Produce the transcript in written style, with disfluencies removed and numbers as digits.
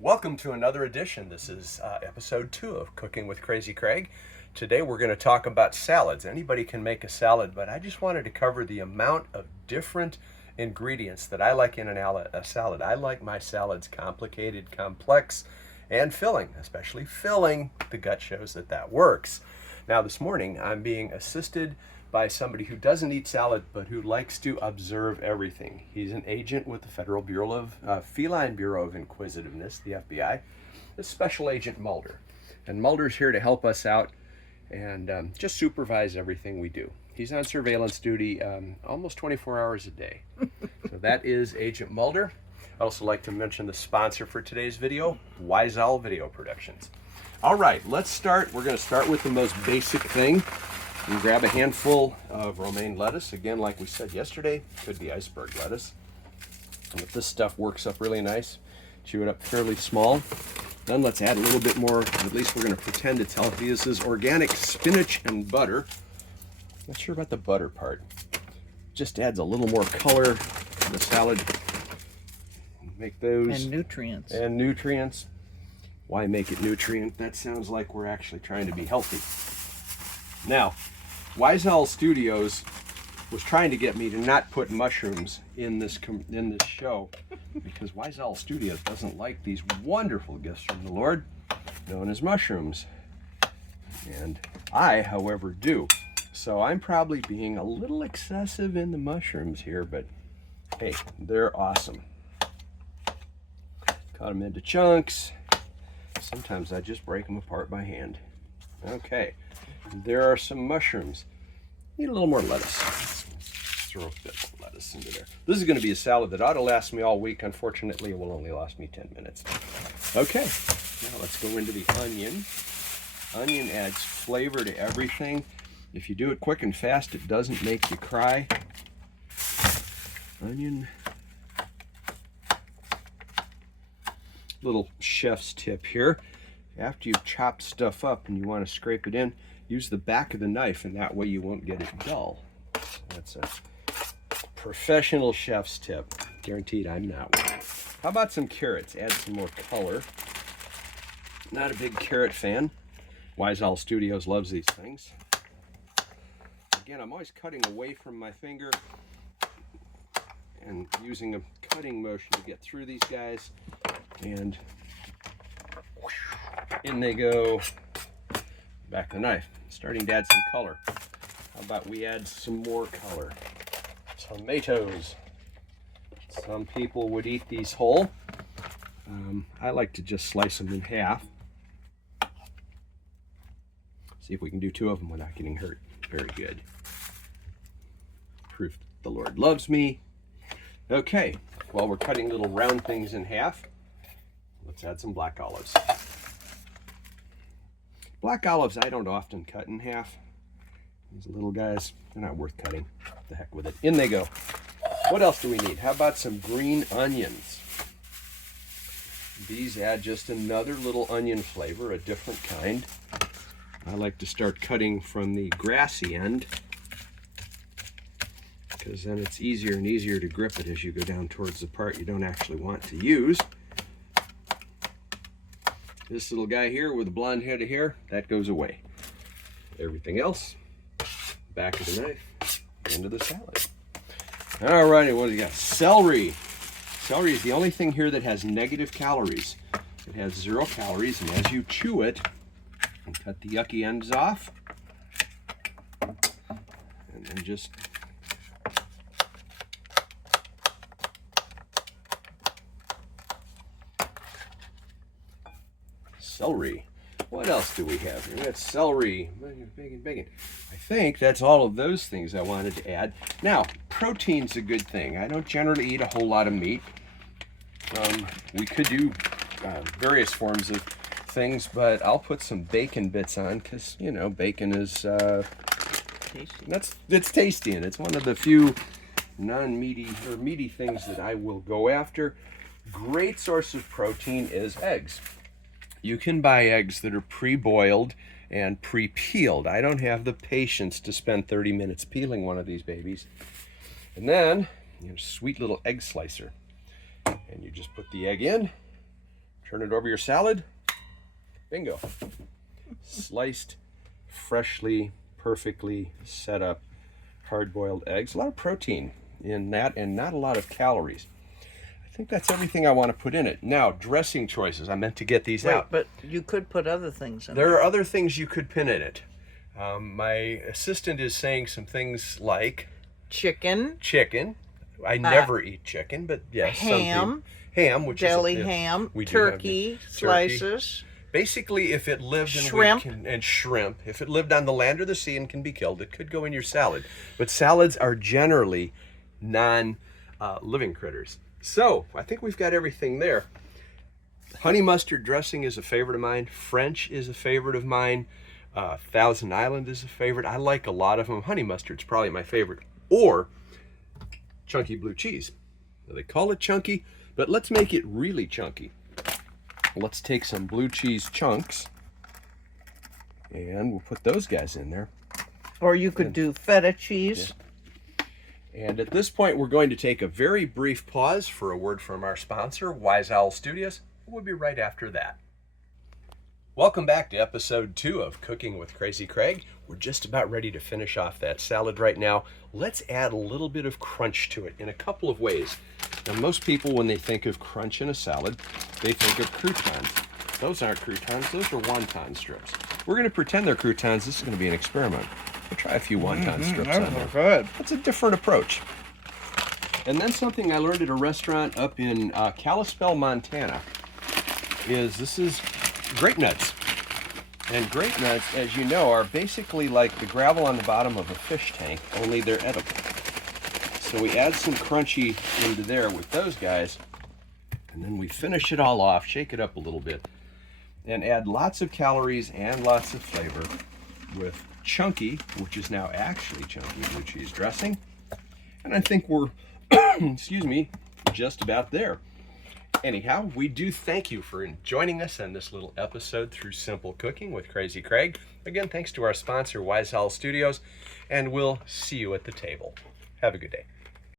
Welcome to another edition. This is episode 2 of Cooking with Crazy Craig. Today we're going to talk about salads. Anybody can make a salad, but I just wanted to cover the amount of different ingredients that I like in a salad. I like my salads complicated, complex, and filling, especially filling. The gut shows that that works. Now this morning I'm being assisted by somebody who doesn't eat salad but who likes to observe everything. He's an agent with the Federal Bureau of Feline Bureau of Inquisitiveness, the FBI. It's Special Agent Mulder, and Mulder's here to help us out and just supervise everything we do. He's on surveillance duty almost 24 hours a day. So that is Agent Mulder. I'd also like to mention the sponsor for today's video, Wise Owl Video Productions. All right, let's start. We're going to start with the most basic thing. You grab a handful of romaine lettuce. Again, like we said yesterday, could be iceberg lettuce. But this stuff works up really nice. Chew it up fairly small. Then let's add a little bit more, at least we're going to pretend it's healthy. This is organic spinach and butter. Not sure about the butter part. Just adds a little more color to the salad. Make those. And nutrients. And nutrients. Why make it nutrient? That sounds like we're actually trying to be healthy. Now, Wise Owl Studios was trying to get me to not put mushrooms in this show because Wise Owl Studios doesn't like these wonderful gifts from the Lord known as mushrooms. And I, however, do. So I'm probably being a little excessive in the mushrooms here, but hey, they're awesome. Cut them into chunks. Sometimes I just break them apart by hand. Okay. There are some mushrooms. Need a little more lettuce. Let's throw a bit of lettuce into there. This is going to be a salad that ought to last me all week. Unfortunately, it will only last me 10 minutes. Okay, now let's go into the onion. Onion adds flavor to everything. If you do it quick and fast, it doesn't make you cry. Onion. Little chef's tip here. After you've chopped stuff up and you want to scrape it in, use the back of the knife, and that way you won't get it dull. That's a professional chef's tip. Guaranteed I'm not one. How about some carrots? Add some more color. Not a big carrot fan. Wise Owl Studios loves these things. Again, I'm always cutting away from my finger and using a cutting motion to get through these guys. And in they go. Back the knife. Starting to add some color. How about we add some more color? Tomatoes. Some people would eat these whole. I like to just slice them in half. See if we can do 2 of them without getting hurt. Very good. Proof the Lord loves me. Okay, while we're cutting little round things in half, let's add some black olives. Black olives I don't often cut in half. These little guys, they're not worth cutting. The heck with it. In they go. What else do we need? How about some green onions? These add just another little onion flavor, a different kind. I like to start cutting from the grassy end because then it's easier and easier to grip it as you go down towards the part you don't actually want to use. This little guy here with the blonde head of hair, that goes away. Everything else, back of the knife, into the salad. All righty, what do you got? Celery. Celery is the only thing here that has negative calories. It has 0 calories, and as you chew it, and cut the yucky ends off, and then just celery. What else do we have here? We got celery, bacon. I think that's all of those things I wanted to add. Now, protein's a good thing. I don't generally eat a whole lot of meat. We could do various forms of things, but I'll put some bacon bits on because, you know, bacon is Tasty. it's tasty, and it's one of the few non-meaty or meaty things that I will go after. Great source of protein is eggs. You can buy eggs that are pre-boiled and pre-peeled. I don't have the patience to spend 30 minutes peeling one of these babies. And then, you know, sweet little egg slicer. And you just put the egg in, Turn it over your salad. Bingo. Sliced, freshly, perfectly set up hard-boiled eggs. A lot of protein in that and not a lot of calories. I think that's everything I want to put in it. Now, dressing choices. I meant to get these out. But you could put other things in There are other things you could put in it. My assistant is saying some things like chicken, I never eat chicken, but yes, ham, which deli is ham, we do have turkey slices. Basically, if it lived in Shrimp. and shrimp, if it lived on the land or the sea and can be killed, it could go in your salad. But salads are generally non-living critters. So I think we've got everything there. Honey mustard dressing is a favorite of mine. French is a favorite of mine. Thousand Island is a favorite. I like a lot of them. Honey mustard's probably my favorite. Or chunky blue cheese. Now, they call it chunky, but let's make it really chunky. Let's take some blue cheese chunks and we'll put those guys in there. Or you could do feta cheese. Yeah. And at this point, we're going to take a very brief pause for a word from our sponsor, Wise Owl Studios. We'll be right after that. Welcome back to episode 2 of Cooking with Crazy Craig. We're just about ready to finish off that salad right now. Let's add a little bit of crunch to it in a couple of ways. Now, most people, when they think of crunch in a salad, they think of croutons. Those aren't croutons, those are wonton strips. We're going to pretend they're croutons. This is going to be an experiment. We'll try a few wonton strips on there. Good. That's a different approach. And then something I learned at a restaurant up in Kalispell, Montana, this is grape nuts. And grape nuts, as you know, are basically like the gravel on the bottom of a fish tank, only they're edible. So we add some crunchy into there with those guys, and then we finish it all off, shake it up a little bit, and add lots of calories and lots of flavor with chunky, which is now actually chunky blue cheese dressing. And I think we're, excuse me, just about there. Anyhow, we do thank you for joining us on this little episode through Simple Cooking with Crazy Craig. Again, thanks to our sponsor, Wise Owl Studios, and we'll see you at the table. Have a good day.